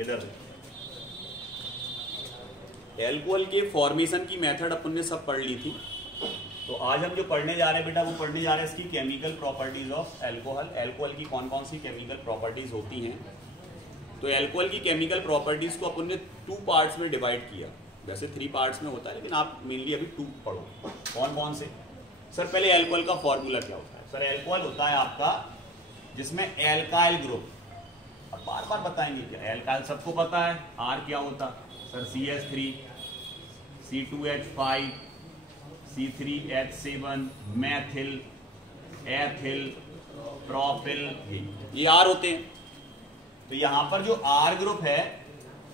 इधर एल्कोहल के फॉर्मेशन की मेथड अपन ने सब पढ़ ली थी। तो आज हम जो पढ़ने जा रहे हैं बेटा वो पढ़ने जा रहे हैं इसकी chemical properties of alcohol. Alcohol की कौन कौन सी केमिकल प्रॉपर्टीज होती हैं। तो एल्कोहल की केमिकल प्रॉपर्टीज को अपन ने 2 पार्ट्स में डिवाइड किया। वैसे 3 पार्ट्स में होता है लेकिन आप मेनली अभी 2 पढ़ो। कौन कौन से। सर पहले एल्कोहल का फॉर्मूला क्या होता है। सर एल्कोहल होता है आपका जिसमें एल्काइल ग्रुप, और बार बार बताएंगे क्या एल्काइल सबको पता है। आर क्या होता sir CH3 C2H5 C3H7 Maithil ethyl propyl, ये आर होते हैं। तो यहां पर जो आर ग्रुप है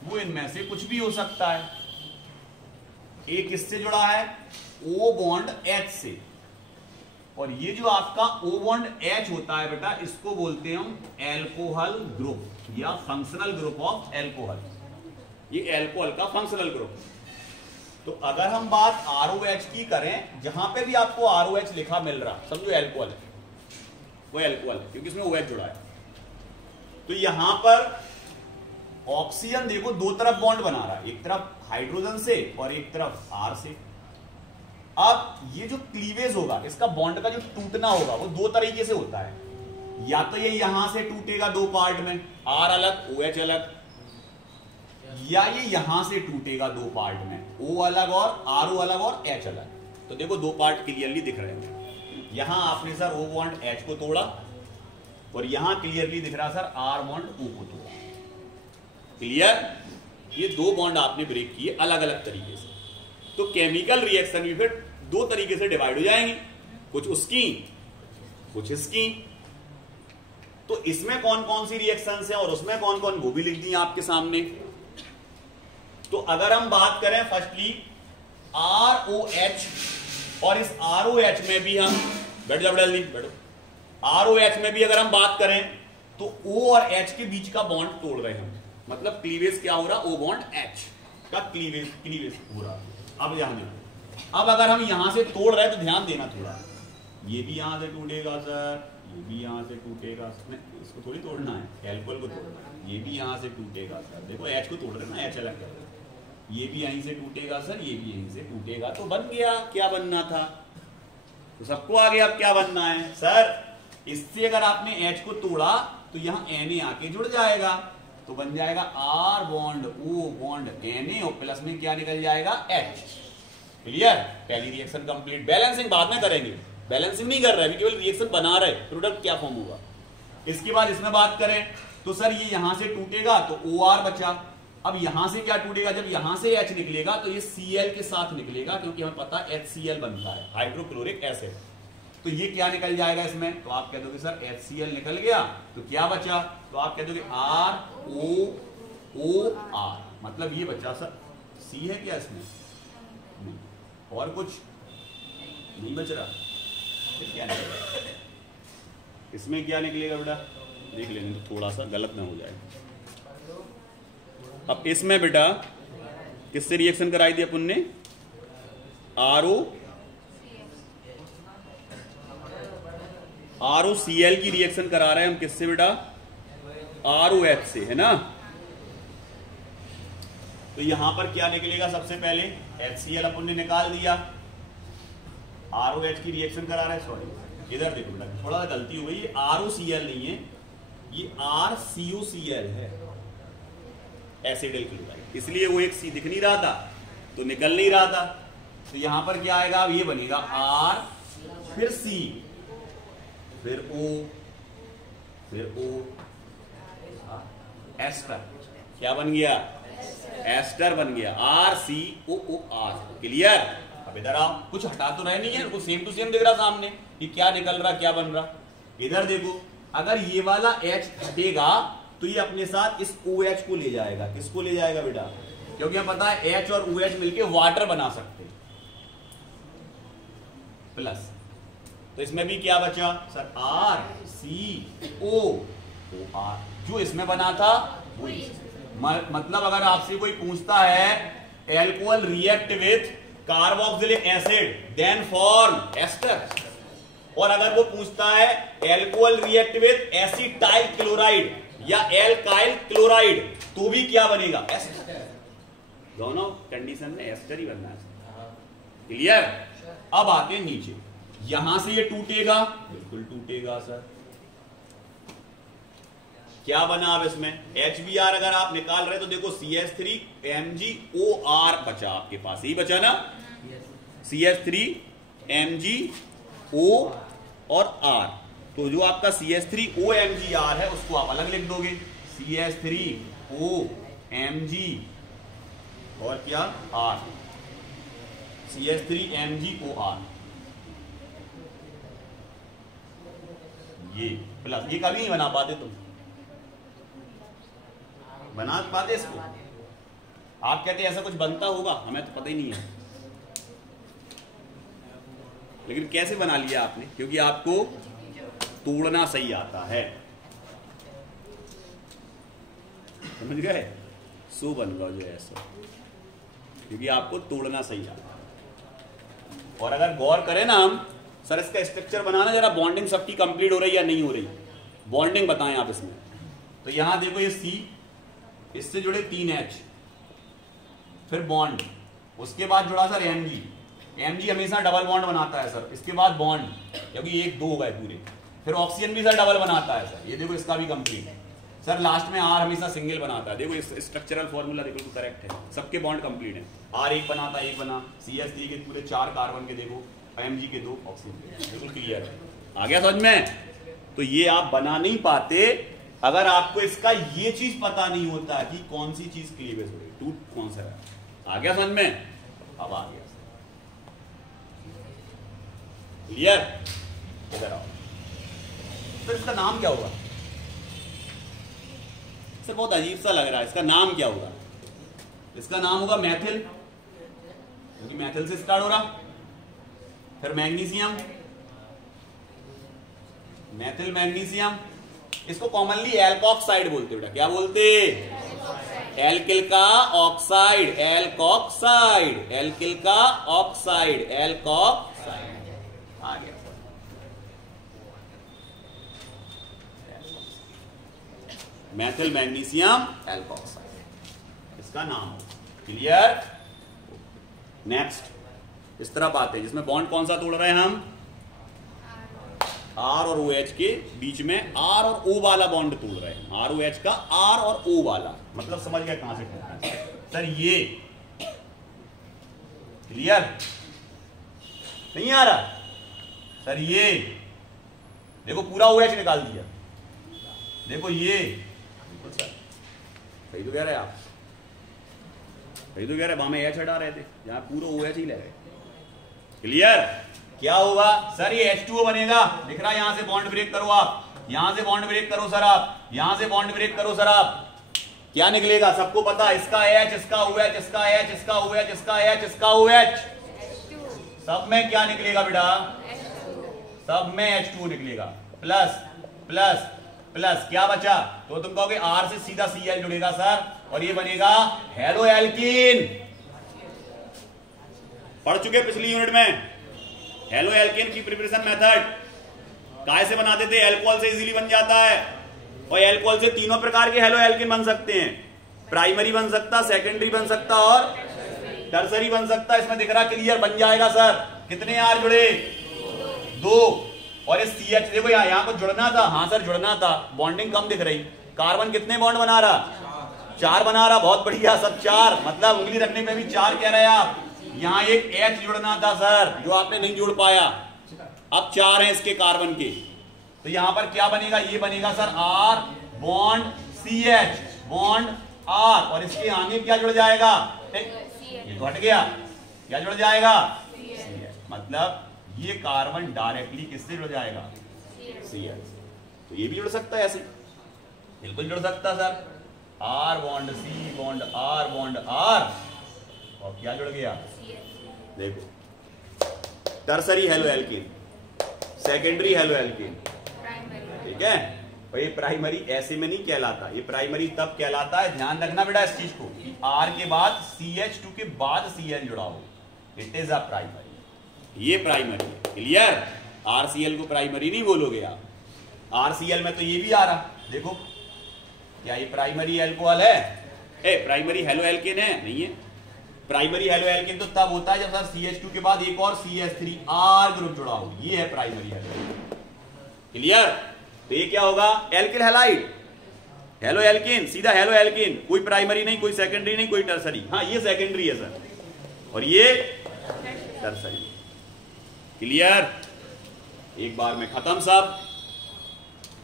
वो इनमें से कुछ भी हो सकता है। एक किससे जुड़ा है O बॉन्ड H से, और ये जो आपका O बॉन्ड H होता है बेटा इसको बोलते हैं हम एल्कोहल ग्रुप या फंक्शनल ग्रुप ऑफ एल्कोहल। ये एल्कोहल का फंक्शनल ग्रुप। तो अगर हम बात ROH की करें, जहां पे भी आपको ROH लिखा मिल रहा समझो एल्कोहल है, वो एल्कोहल है क्योंकि इसमें OH जुड़ा है। तो यहां पर ऑक्सीजन देखो 2 तरफ बॉन्ड बना रहा है, एक तरफ हाइड्रोजन से और एक तरफ R से। अब ये जो क्लीवेज होगा इसका बॉन्ड का जो टूटना होगा वो 2 तरीके से होता है। या तो ये यहां से टूटेगा 2 पार्ट में, R अलग OH अलग, या ये यहां से टूटेगा 2 पार्ट में, O अलग और RO अलग और H अलग। तो देखो 2 पार्ट क्लियरली दिख रहे हैं। यहां आपने सर O बॉन्ड H को तोड़ा और यहां क्लियरली दिख रहा सर R बॉन्ड O को तोड़ा। क्लियर। ये 2 बॉन्ड आपने ब्रेक किए अलग अलग तरीके से। तो केमिकल रिएक्शन भी फिर 2 तरीके से डिवाइड हो जाएंगे, कुछ उसकी कुछ इसकी। तो इसमें कौन कौन सी रिएक्शंस हैं और उसमें कौन कौन, वो भी लिख दी आपके सामने। तो अगर हम बात करें फर्स्टली ROH, और इस ROH में भी हम बैठ जाओ जल्दी बैठो। ROH में भी अगर हम बात करें तो O और H के बीच का बॉन्ड तोड़ रहे हैं, मतलब क्लीवेज क्या हो रहा, O बॉन्ड H का क्लीवेज हो रहा। अब ध्यान देना, अब अगर हम यहां से तोड़ रहे हैं तो ध्यान देना थोड़ा, ये भी यहां से टूटेगा सर, ये भी यहां से टूटेगा, इसको थोड़ी तोड़ना है, एल्कोहल को तोड़ना है। ये भी यहां से टूटेगा सर, देखो H को तोड़ रहे ना, H अलग है। ये भी यहीं से टूटेगा सर, ये भी यहीं से टूटेगा। तो बन गया क्या बनना था, तो सबको आगे अब क्या बनना है सर। इससे अगर आपने H को तोड़ा तो यहां Na आके जुड़ जाएगा, तो बन जाएगा R bond O bond Na और प्लस में क्या निकल जाएगा H। क्लियर। पहली रिएक्शन कंप्लीट। बैलेंसिंग बाद में करेंगे, बैलेंसिंग नहीं कर रहे हैं, केवल रिएक्शन बना रहे, प्रोडक्ट क्या फॉर्म होगा। इसके बाद इसमें बात करें तो सर ये यहां से टूटेगा तो OR बचा। अब यहां से क्या टूटेगा, जब यहां से H निकलेगा तो ये Cl के साथ निकलेगा, क्योंकि हमें पता HCl बनता है, हाइड्रोक्लोरिक एसिड। तो ये क्या निकल जाएगा इसमें, तो आप कह दोगे सर HCl निकल गया, तो क्या बचा, तो आप कह दोगे ROOR, मतलब ये बचा सर C है क्या इसमें, नहीं। और कुछ नहीं बच रहा, क्या निकलेगा इसमें, क्या निकलेगा बेटा देख लेंगे तो थोड़ा सा गलत ना हो जाए। अब इसमें बेटा किससे रिएक्शन कराई थी अपन ने, ROCl की रिएक्शन करा रहे हैं हम किससे बेटा, ROH से, है ना। तो यहां पर क्या निकलेगा, सबसे पहले HCl अपन ने निकाल दिया, ROH की रिएक्शन करा रहे हैं, सॉरी इधर देखो बेटा थोड़ा सा गलती हो गई, ये ROCl नहीं है, ये RCOCl है, एसिड क्लोराइड, इसलिए वो एक C दिख नहीं रहा था तो निकल नहीं रहा था। तो यहां पर क्या आएगा, अब ये बनेगा R फिर C फिर O फिर O, एस्टर, क्या बन गया, एस्टर बन गया, RCOOR। क्लियर। अब इधर आओ, कुछ हटा तो रहे नहीं है, वो सेम टू सेम दिख रहा सामने कि क्या निकल रहा क्या बन रहा। इधर देखो, अगर ये वाला H हटेगा तो ये अपने साथ इस OH को ले जाएगा। किसको ले जाएगा बेटा, क्योंकि हमें पता है H और OH मिलके वाटर बना सकते, प्लस। तो इसमें भी क्या बचा सर, RCOOR, जो इसमें बना था वो। मतलब अगर आपसे कोई पूछता है alcohol react with carboxylic acid then form ester, और अगर वो पूछता है alcohol react with acetyl chloride या एल्काइल क्लोराइड तो भी क्या बनेगा, एस्टर। दोनों कंडीशन में एस्टर ही बनना है। क्लियर। अब आते हैं नीचे, यहां से ये टूटेगा, बिल्कुल टूटेगा सर। क्या बना अब इसमें, HBr अगर आप निकाल रहे तो देखो CH3MgOr बचा आपके पास, यही बचा ना, CH3MgO और R। तो जो आपका CH3OMgR है उसको आप अलग लिख दोगे, CH3OMg और क्या R, CH3MgOR, ये प्लस, ये कभी नहीं बना पाते तुम, बना पाते इसको, आप कहते हैं ऐसा कुछ बनता होगा, हमें तो पता ही नहीं है, लेकिन कैसे बना लिया आपने, क्योंकि आपको तोड़ना सही आता है, समझ गए, सो बन गया जो ऐसा, क्योंकि आपको तोड़ना सही आता है। और अगर गौर करें ना हम, सर इसका स्ट्रक्चर बनाना जरा, बॉन्डिंग सबकी कंप्लीट हो रही या नहीं हो रही, बॉन्डिंग बताएं आप इसमें। तो यहां देखो ये C, इससे जुड़े 3 H, फिर बॉन्ड, उसके बाद जुड़ा सर Mg हमेशा डबल बॉन्ड बनाता है सर, इसके बाद बॉन्ड, क्योंकि 1 2 हो गए पूरे, फिर ऑक्सीजन भी सर डबल बनाता है सर, ये देखो इसका भी कंप्लीट है सर, लास्ट में R हमेशा सिंगल बनाता है, देखो इस स्ट्रक्चरल फॉर्मूला देखो करेक्ट है, सबके बॉन्ड कंप्लीट है, R 1 बनाता है, 1 बना, CH3 के पूरे 4 कार्बन के देखो, Mg के 2, ऑक्सीजन के, बिल्कुल क्लियर है, आ गया समझ में। तो ये आप बना नहीं पाते अगर आपको इसका ये चीज पता नहीं होता कि कौन सी चीज क्लीवेज हो रही, टूट कौन सा है, आ गया समझ में, अब आ गया क्लियर। इधर आओ, तो इसका नाम क्या होगा सर, बहुत अजीब सा लग रहा है, इसका नाम क्या होगा, इसका नाम होगा मैथिल, क्योंकि मैथिल से स्टार्ट हो रहा, फिर मैग्नीशियम, मैथिल मैग्नीशियम, इसको कॉमनली एल्कोक्साइड बोलते बेटा, क्या बोलते, एल्किल का ऑक्साइड, एल्कोक्साइड, एल्किल का ऑक्साइड, एल्कोक्साइड, आ गया मैथिल मैग्नीशियम एल्कोक्साइड, इसका नाम हो, क्लियर। नेक्स्ट इस तरफ आते हैं, जिसमें बॉन्ड कौन सा तोड़ रहे हैं हम, R और OH के बीच में R और O वाला बॉन्ड तोड़ रहे हैं, ROH का R और O वाला, मतलब समझ गया कहां से तोड़ना है सर, ये क्लियर नहीं आ रहा सर, ये देखो पूरा OH निकाल दिया, देखो ये सही तो कह रहे आप, सही तो कह रहे, हमें H हटा रहे थे, यहां पूरा OH ही ले रहे, क्लियर। क्या होगा सर, ये H2O बनेगा, दिख रहा है, यहां से बॉन्ड ब्रेक करो आप, यहां से बॉन्ड ब्रेक करो सर आप, यहां से बॉन्ड ब्रेक करो सर आप, क्या निकलेगा सबको पता, इसका H, इसका OH, इसका H, इसका OH, इसका H, इसका OH, सब में क्या निकलेगा बेटा, सब में H2O निकलेगा, प्लस प्लस प्लस, क्या बचा, तो तुम कहोगे R से सीधा Cl जुड़ेगा सर, और ये बनेगा हेलो एल्कीन, पढ़ चुके पिछली यूनिट में, हेलो एल्केन की प्रिपरेशन मेथड काय से बनाते थे, एल्कोहल से इजीली बन जाता है, और एल्कोहल से 3 प्रकार के हेलो एल्केन बन सकते हैं, प्राइमरी बन सकता, सेकेंडरी बन सकता और टर्सरी बन सकता, इसमें दिख रहा क्लियर, बन जाएगा सर, कितने R जुड़े, 2, और इस CH देखो यहाँ को जुड़ना था, हाँ सर जुड़ना था, बॉन्डिंग कम दिख रही, कार्बन कितने बॉन्ड बना रहा, 4 बना रहा, बहुत बढ़िया, सब 4, मतलब उंगली रखने पे भी 4 कह रहे हैं आप, यहां एक H जुड़ना था सर, जो आपने नहीं जुड़ पाया, अब 4 हैं इसके कार्बन के, तो यहां पर क्या बनेगा, ये बनेगा sir R bond CH bond R, और इसके आगे क्या जुड़ जाएगा, ये तो हट गया, क्या जुड़ जाएगा, CH, मतलब ये कार्बन डायरेक्टली किससे जुड़ जाएगा, CH, तो ये भी जुड़ सकता है ऐसे, बिल्कुल जुड़ सकता sir, R bond C bond R bond R, और क्या जुड़ गया, देखो tertiary hello alkene, secondary hello alkene, ठीक है, और ये प्राइमरी ऐसे में नहीं कहलाता, ये प्राइमरी तब कहलाता है, ध्यान रखना बेटा इस चीज को, कि R के बाद CH2 के बाद Cl जुड़ा हो, इट इज अ प्राइमरी, ये प्राइमरी, क्लियर। RCl को प्राइमरी नहीं बोलोगे आप, RCl में तो ये भी आ रहा, देखो क्या ये प्राइमरी एल्कोहल है, प्राइमरी हेलो एल्केन है? नहीं है। प्राइमरी हेलो एल्केन तो तब होता है जब सर CH2 के बाद एक और CH3 R ग्रुप जुड़ा हो, ये है प्राइमरी हेलो। क्लियर? तो ये क्या होगा? एल्किल हैलाइड, हेलो एल्केन, सीधा हेलो एल्केन, कोई प्राइमरी नहीं, कोई सेकेंडरी नहीं, कोई टर्सरी। हाँ ये सेकेंडरी है सर, और ये टर्सरी। क्लियर? एक बार में खत्म सब,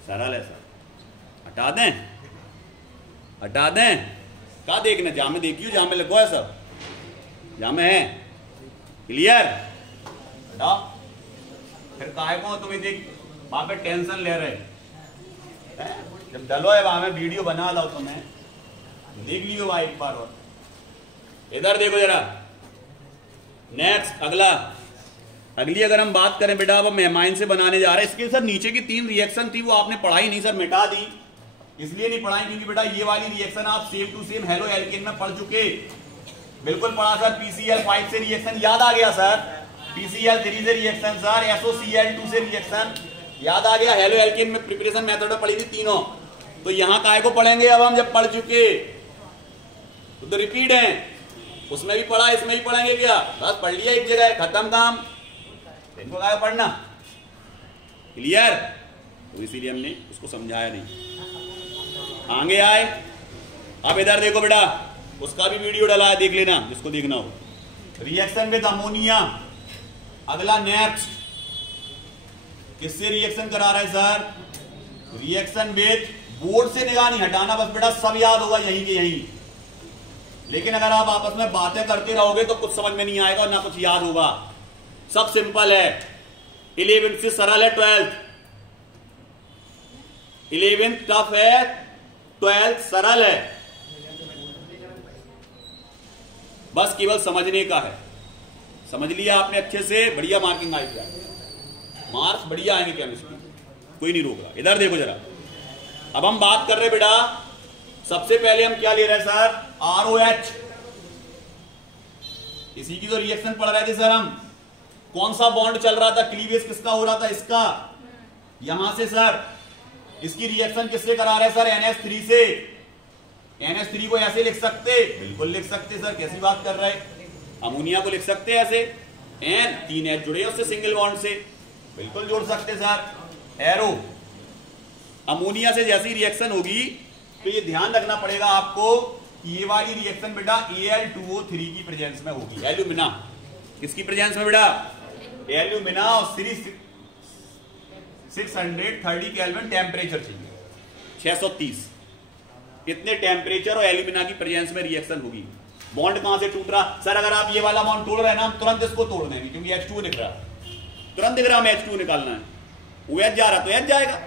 सरल है सर। हटा दें, हटा दें, क्या देखना, जामे देखियो, जामे लगो है सब, जामे है। क्लियर? हटा। फिर काहे को तुम्हें देख वहां पे टेंशन ले रहे हैं? जब डलो है वहां में वीडियो बना लो, तुम्हें देख लियो भाई एक बार और। इधर देखो जरा, नेक्स्ट अगला, अगली अगर हम बात करें बेटा, अब मेहमान से बनाने जा रहे हैं। इसके सर नीचे की 3 रिएक्शन थी, वो आपने पढ़ाई नहीं सर, मिटा दी। इसलिए नहीं पढ़ाई क्योंकि बेटा ये वाली रिएक्शन आप same to same haloalkane में पढ़ चुके, बिल्कुल पढ़ा सर। PCl5 से रिएक्शन याद आ गया सर, PCl3 से रिएक्शन सर, SOCl2 से रिएक्शन याद आ गया। हेलो एल्केन में प्रिपरेशन मेथड में पढ़ी थी तीनों, तो यहां काहे को पढ़ेंगे अब हम, जब पढ़ चुके तो रिपीट है। उसमें भी पढ़ा, इसमें भी पढ़ेंगे क्या? बस पढ़ लिया एक जगह, खत्म काम, इनको काहे पढ़ना। क्लियर? तो इसीलिए हमने उसको समझाया नहीं। आगे आए, अब इधर देखो बेटा, उसका भी वीडियो डाला है, देख लेना जिसको देखना हो। रिएक्शन विद अमोनिया, अगला नेक्स्ट किससे रिएक्शन करा रहा है सर? रिएक्शन विद, बोर्ड से निगाह नहीं हटाना बस बेटा, सब याद होगा यहीं के यहीं। लेकिन अगर आप आपस में बातें करते रहोगे तो कुछ समझ में नहीं आएगा और ना कुछ याद होगा। सब सिंपल है, 11th से सरल है, 12th 11th टफ है, 12th सरल है, बस केवल समझने का है। समझ लिया आपने अच्छे से, बढ़िया मार्किंग आएगी, मार्क्स बढ़िया आएंगे केमिस्ट्री, कोई नहीं रोक रहा। इधर देखो जरा, अब हम बात कर रहे हैं बेटा, सबसे पहले हम क्या ले रहे हैं सर? ROH। इसी की तो रिएक्शन पढ़ रहे थे सर हम। कौन सा बॉन्ड चल रहा था, क्लीवेज किसका हो रहा था? इसका, यहां से सर इसकी रिएक्शन किससे करा रहे हैं सर? NH3 से। NH3 को ऐसे लिख सकते? बिल्कुल लिख सकते सर, कैसी बात कर रहे हैं? अमोनिया को लिख सकते हैं ऐसे, N 3 H जुड़े उससे सिंगल बॉन्ड से, बिल्कुल जोड़ सकते सर। एरो, अमोनिया से जैसी रिएक्शन होगी तो ये ध्यान रखना पड़ेगा आपको, ये वाली रिएक्शन बेटा Al2O3 की प्रेजेंस में होगी। एल्यूमिना किसकी प्रेजेंस में बेटा? एल्यूमिना, और 630 केल्विन टेम्परेचर चाहिए, 630 इतने टेम्परेचर और एल्यूमिना की प्रेजेंस में रिएक्शन होगी। बॉन्ड कहां से टूट रहा सर? अगर आप ये वाला बॉन्ड तोड़ रहे हैं ना, हम तुरंत इसको तोड़ देंगे क्योंकि H2 दिख रहा है, तुरंत दिख रहा है हमें H2 निकालना है, वो H जा रहा तो H जाएगा।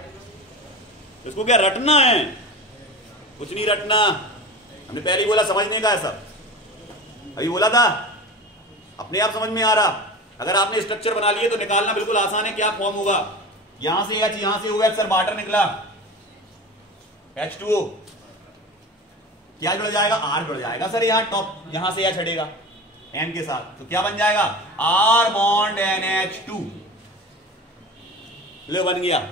इसको क्या रटना है? कुछ नहीं रटना, हमने पहले ही बोला समझने का है सब, अभी बोला था, अपने आप समझ में आ रहा। अगर आपने स्ट्रक्चर बना लिए तो निकालना बिल्कुल आसान है। क्या फॉर्म होगा? यहां से H, यहां से होगा सर, वाटर निकला H2O, क्या जुड़ जाएगा? R जुड़ जाएगा सर, यहां टॉप, यहां से H हटेगा N के साथ, तो क्या बन जाएगा? R बॉन्ड NH2, लो बन गया।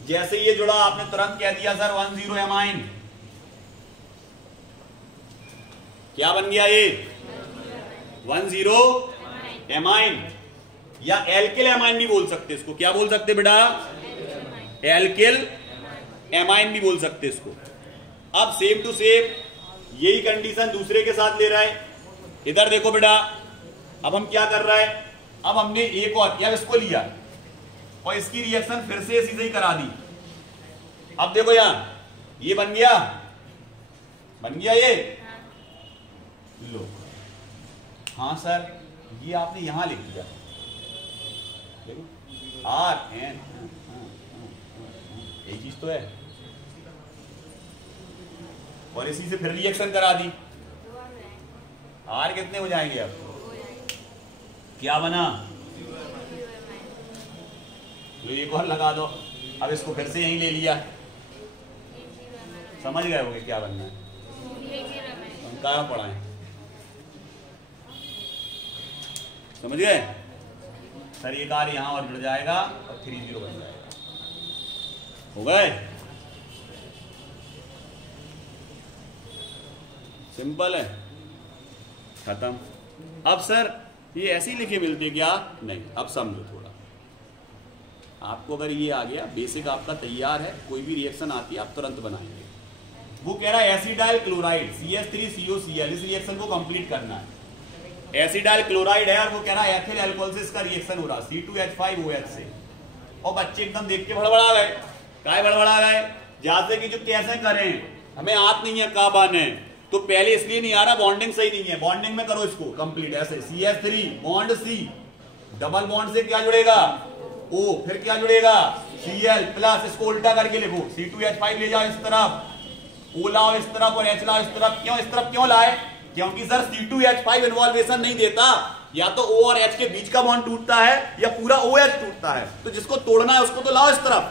जैसे ये जुड़ा आपने तुरंत कह दिया सर 10 एमाइन, क्या बन गया ये? 10 एमाइन, या एल्किल एमाइन भी बोल सकते इसको। क्या बोल सकते बेटा? एल्किल एमाइन भी बोल सकते इसको। अब सेम टू सेम यही कंडीशन दूसरे के साथ ले रहा है। इधर देखो बेटा, अब हम क्या कर रहे हैं? अब हमने एक और क्या इसको लिया और इसकी रिएक्शन फिर से सीधे ही करा दी। अब देखो यहां ये बन गया, बन गया ये, लो, हाँ सर ये आपने यहां लिख दिया, देखो RN, यही चीज तो है, और इसी से फिर रिएक्शन करा दी। R कितने हो जाएंगे? अब क्या बना? तो एक और लगा दो। अब इसको फिर से यहीं ले लिया, समझ गए होंगे क्या बनना है? हम क्या पढ़ाएं, समझ गए सर? एक R यहां और जुड़ जाएगा और 30 बन जाएगा, हो गए? सिंपल है, खत्म। अब सर ये ऐसे ही लिखे मिलते क्या? नहीं, अब समझो थोड़ा। आपको अगर ये आ गया, बेसिक आपका तैयार है, कोई भी रिएक्शन आती है आप तुरंत बनाएंगे। वो कह रहा है एसिडाइल क्लोराइड CH3COCl, इस रिएक्शन को कंप्लीट करना है। एसिडाइल क्लोराइड है और वो कह रहा है एथिल अल्कोहल से इसका रिएक्शन हो रहा, C2H5OH से। और बच्चे एकदम देख के भड़बड़ा गए। काय भड़बड़ा गए? जैसे कि जो कैसे करें, हमें आत नहीं है का बाने, तो पहले इसलिए नहीं आ रहा, बॉन्डिंग सही नहीं है। बॉन्डिंग में करो इसको कंप्लीट ऐसे, CH3 bond C, double bond से क्या जुड़ेगा? O, फिर क्या जुड़ेगा? Cl प्लस, इसको उल्टा करके लिखो, C2H5 ले जाओ इस तरफ, O लाओ इस तरफ और H लाओ इस तरफ। क्यों इस तरफ क्यों लाए? क्योंकि सर C2H5 इन्वॉल्वेशन नहीं देता, या तो O और H के बीच का बॉन्ड टूटता है या पूरा OH टूटता है, तो जिसको तोड़ना है उसको तो लाओ इस तरफ।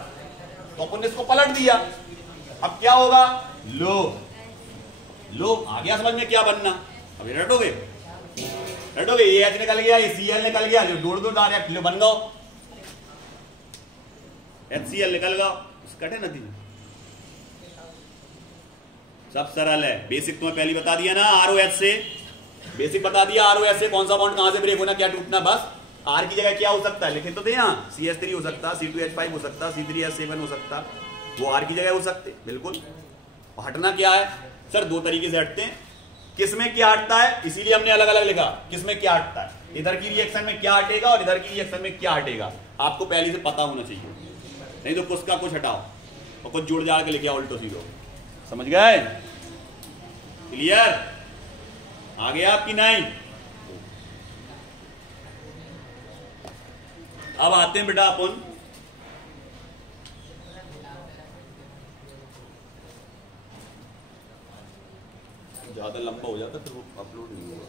तो अपन ने इसको पलट दिया। अब क्या होगा? लो आ गया समझ में क्या बनना? अभी रटोगे, ये H निकल गया, ये Cl निकल गया, जो जोड़ दो डायरेक्ट, लो बन गया HCl निकल गया, कटे नतीजा। सब सरल है। बेसिक तुम्हें पहले बता दिया ना, ROH से बेसिक बता दिया। ROH से कौन सा बॉन्ड कहां से ब्रेक होना, क्या टूटना, बस R की जगह क्या हो सकता है लिखे तो थे यहाँ, CH3 हो सकता, C2H5 हो सकता, C3H7 हो सकता, वो R की जगह हो सकते, बिल्कुल। हटना क्या है सर? दो तरीके से हटते हैं। किसमें क्या हटता है, इसीलिए हमने अलग अलग लिखा, किसमें क्या हटता है, इधर की रिएक्शन में क्या हटेगा और इधर की रिएक्शन में क्या हटेगा, आपको पहले से पता होना चाहिए। नहीं तो कुछ का कुछ हटाओ और कुछ जोड़ जाड़ के लेके आओ उल्टो सीधो। समझ गए? क्लियर? आ गया आपकी? नहीं? अब आते हैं बेटा अपन ज्यादा लंबा हो जाता फिर वो अपलोड नहीं होगा।